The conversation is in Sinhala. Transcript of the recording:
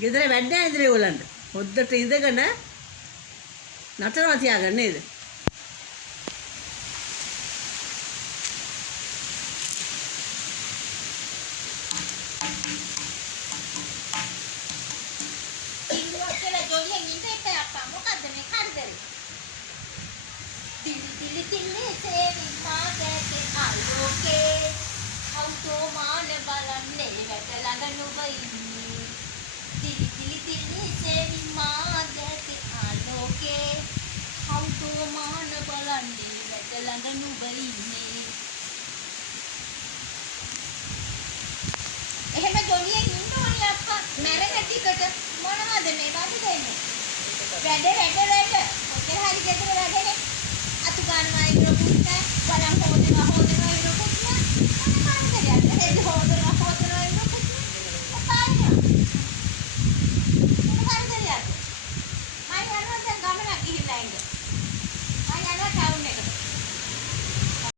ගෙදර වැඩ නැහැ ඉතින් ඒගොල්ලන්ට. හොද්දට ඉඳගෙන නටනවා තියාගන්න නේද? ඉන්නවා කියලා ජොලියෙන් ඉන්න එපා අප්පා. මොකද්ද මේ කරදරේ? දිලි දිලි සේවි මාගේ ආලෝකේ අවුතෝ මාන බලන්නේ වැට ළඟ නුඹ ඉන්නේ. දිලි දිලි සේවි මාගේ ආලෝකේ අවුතෝ මාන බලන්නේ වැට ළඟ නුඹ ඉන්නේ. එහෙම ජොලියෙන් ඉන්න ඕනේ අප්පා. මැරෙන ටිකට මොනවද මේ වගේ දෙන්නේ? වැඩ. කොච්චර හරි ගෙදර වැඩනේ.